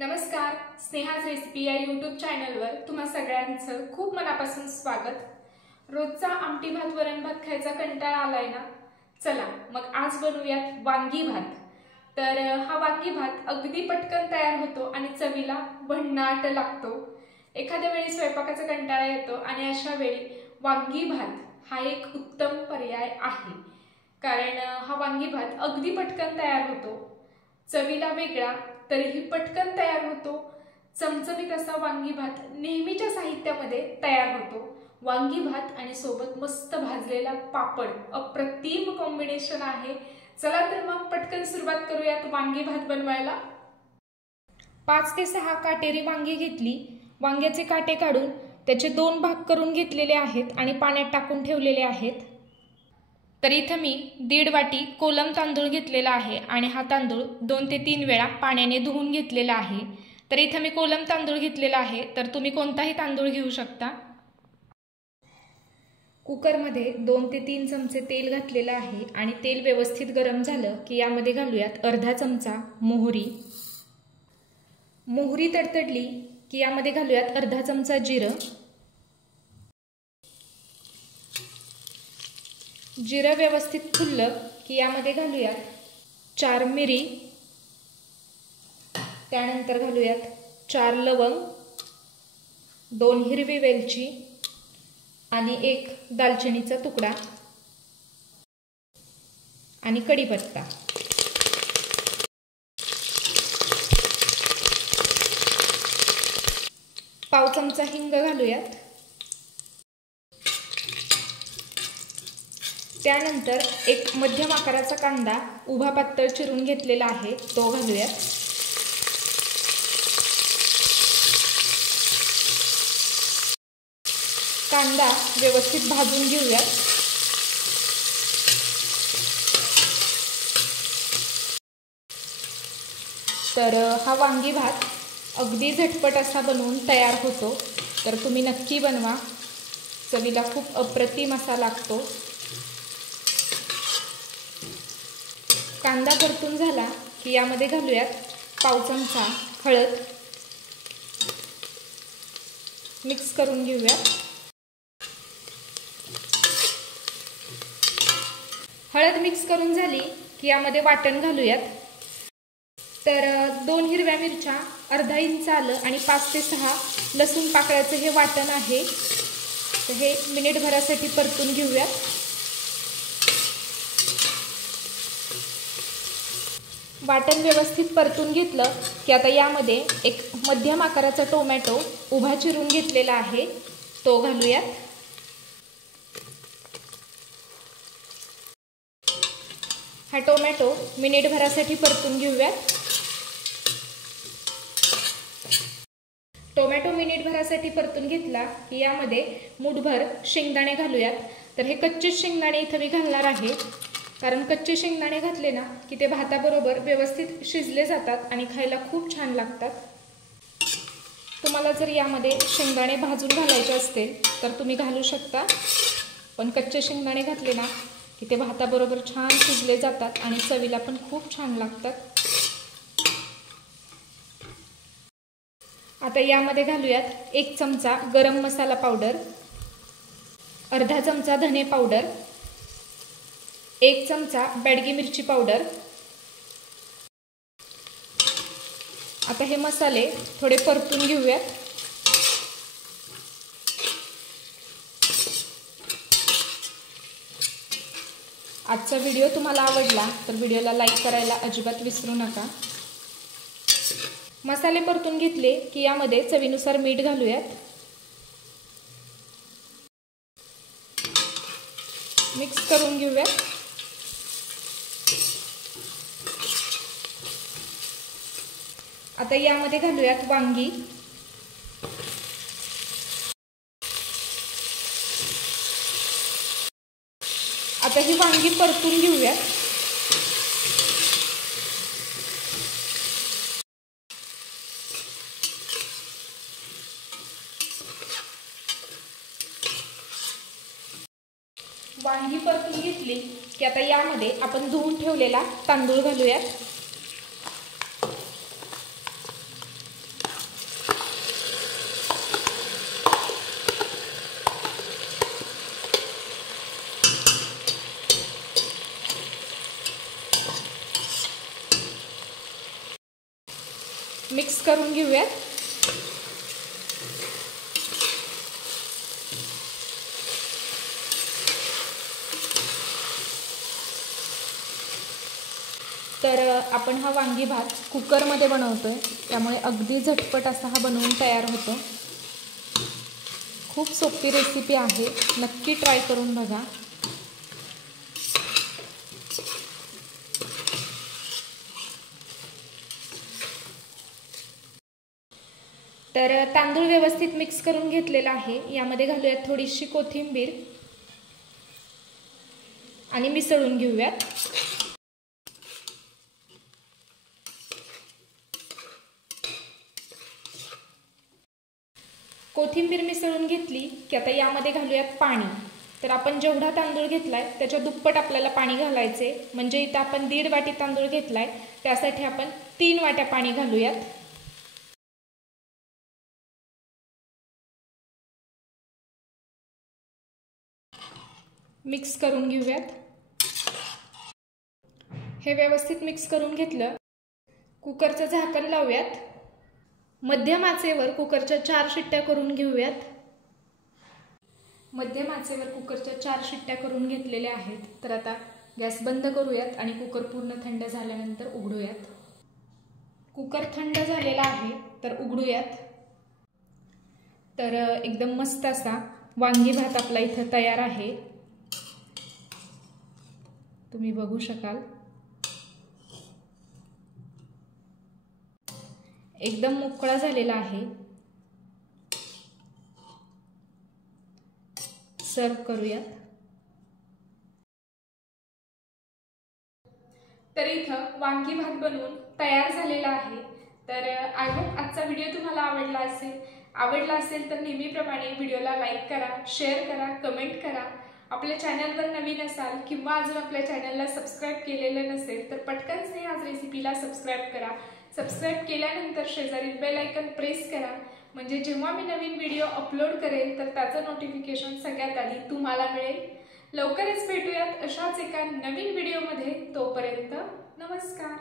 नमस्कार, स्नेहाज रेसिपी या यूट्यूब चॅनलवर तुम्हा सगळ्यांचं खूप मनापासून स्वागत। रोजचा आमटी भात वरण भात खायचा कंटाळा आलाय ना? चला मग आज बनवूयात वांगी भात। तर हा वांगी भात अगदी पटकन तयार होतो आणि चवीला भन्नाट लागतो। एखाद्या वेळी स्वयंपाकाचा कंटाळा येतो आणि अशा वेळी वांगी भात हा एक उत्तम पर्याय आहे, कारण हा वांगी भात अगदी पटकन तयार होतो, चवीला वेगळा तरीही पटकन तयार होतो, चमचमीत असा वांगी भात नेहमीच्या साहित्यामध्ये तयार होतो। वांगी भात आणि सोबत मस्त भाजलेला पापड अप्रतिम कॉम्बिनेशन आहे। चला तर मग पटकन सुरुवात करूयात वांगी भात बनवायला। 5 ते 6 काटेरी वांगी घेतली। वांग्याचे काटे काढून त्याचे 2 भाग करून घेतलेले आहेत आणि पाण्यात टाकून ठेवलेले आहेत। तर इथे मी 1.5 वाटी कोलम तांदूळ घेतलेला आहे आणि हा तांदूळ 2 ते 3 वेळा पाण्याने धुवून घेतलेला आहे। तर इथे मी कोलम तांदूळ घेतलेला आहे, तर तुम्ही कोणताही तांदूळ घेऊ शकता। कुकरमध्ये 2 ते 3 चमचे तेल घातलेलं आहे आणि तेल व्यवस्थित गरम झालं की यामध्ये घालूयात अर्धा चमचा मोहरी। मोहरी तडतडली की यामध्ये घालूयात अर्धा चमचा जिरं। जिरं व्यवस्थित फुललं की यामध्ये घालूयात 4 मिरी, त्यानंतर घालूयात 4 लवंग, 2 हिरवी वेलची आणि 1 दालचिनीचा तुकडा आणि कढीपत्ता। पाव चमचा हिंग घालूयात। त्यानंतर एक मध्यम आकाराचा कांदा उभा पातळ चिरून घेतलेला आहे तो घालूयात। कांदा व्यवस्थित भाजून घेऊयात। तर हा वांगी भात अगदी झटपट असा बनवून तयार होतो, तर तुम्ही नक्की बनवा, चवीला खूप अप्रतिम असा लागतो। कांदा परतून झाला की यामध्ये घालूयात पाव चमचा हळद, मिक्स करून घेऊयात। हळद मिक्स करून झाली की यामध्ये वाटण घालूयात। तर 2 हिरव्या मिरच्या, अर्धा इंच आलं आणि 5 ते 6 लसूण पाकळ्याचे हे वाटण आहे, तर हे मिनिटभरासाठी परतून घेऊयात। वाटण व्यवस्थित परतून घेतलं की आता यामध्ये एक मध्यम आकाराचा टोमॅटो उभा चिरून घेतलेला आहे तो घालूयात। हा टोमॅटो मिनिटभरासाठी परतून घेऊयात। टोमॅटो मिनिटभरासाठी परतून घेतला की यामध्ये मूठभर शेंगदाणे घालूयात। तर हे कच्चे शेंगदाणे इथे मी घालणार आहे, कारण कच्चे शेंगदाणे घातले ना की ते भाताबरोबर व्यवस्थित शिजले जातात आणि खायला खूप छान लागतात। तुम्हाला जर यामध्ये शेंगदाणे भाजून घालायचे असतील तर तुम्ही घालू शकता, पण कच्चे शेंगदाणे घातले ना की ते भाताबरोबर छान शिजले जातात आणि चवीला पण खूप छान लागतात। आता यामध्ये घालूयात 1 चमचा गरम मसाला पावडर, अर्धा चमचा धने पावडर, 1 चमचा बेडगी मिरची पावडर। आता हे मसाले थोडे परतून घेऊयात। आजचा व्हिडिओ तुम्हाला आवडला तर व्हिडिओला लाईक करायला अजिबात विसरू नका। मसाले परतून घेतले की यामध्ये चवीनुसार मीठ घालूयात। मिक्स करून घेऊयात। आता यामध्ये घालूयात वांगी। आता ही वांगी परतून घेऊयात। वांगी परतून घेतली की आता यामध्ये आपण धुवून ठेवलेला तांदूळ घालूयात। मिक्स करून घेऊयात। तर आपण हा वांगी भात कुकरमध्ये बनवतोय, त्यामुळे अगदी झटपट असा हा बनवून तयार होतो। खूप सोपी रेसिपी आहे, नक्की ट्राय करून बघा। तर तांदूळ व्यवस्थित मिक्स करून घेतलेला आहे। यामध्ये घालूयात थोडीशी कोथिंबीर आणि मिसळून घेऊयात। कोथिंबीर मिसळून घेतली की आता यामध्ये घालूयात पाणी। तर आपण जेवढा तांदूळ घेतलाय त्याच्या दुप्पट आपल्याला पाणी घालायचे, म्हणजे इथं आपण 1.5 वाटी तांदूळ घेतलाय, त्यासाठी आपण 3 वाट्या पाणी घालूयात। मिक्स करून घेऊयात। हे व्यवस्थित मिक्स करून घेतलं, कुकरचं झाकण लावूयात। मध्यम आचेवर कुकरच्या 4 शिट्ट्या करून घेऊयात। मध्यम आचेवर कुकरच्या 4 शिट्ट्या करून घेतलेल्या आहेत। तर आता गॅस बंद करूयात आणि कुकर पूर्ण थंड झाल्यानंतर उघडूयात। कुकर थंड झालेला आहे, तर उघडूयात। तर एकदम मस्त असा वांगी भात आपला इथं तयार आहे, तुम्ही बघू शकाल। एकदम मोकळा झालेला आहे। सर्व करूयात। तर इथं वांगी भात बनवून तयार झालेला आहे। तर आय होप आजचा व्हिडिओ तुम्हाला आवडला असेल तर नेहमीप्रमाणे व्हिडिओला लाईक करा, शेअर करा, कमेंट करा। आपल्या चॅनलवर नवीन असाल किंवा अजून आपल्या चॅनलला सबस्क्राईब केलेलं नसेल तर पटकन आज रेसिपीला सबस्क्राईब करा। सबस्क्राईब केल्यानंतर शेजारी बेल आयकॉन प्रेस करा, म्हणजे जेव्हा मी नवीन व्हिडिओ अपलोड करेल तर त्याचं नोटिफिकेशन सगळ्यात आधी तुम्हाला मिळेल। लवकरच भेटूयात अशाच एका नवीन व्हिडिओमध्ये। तोपर्यंत नमस्कार।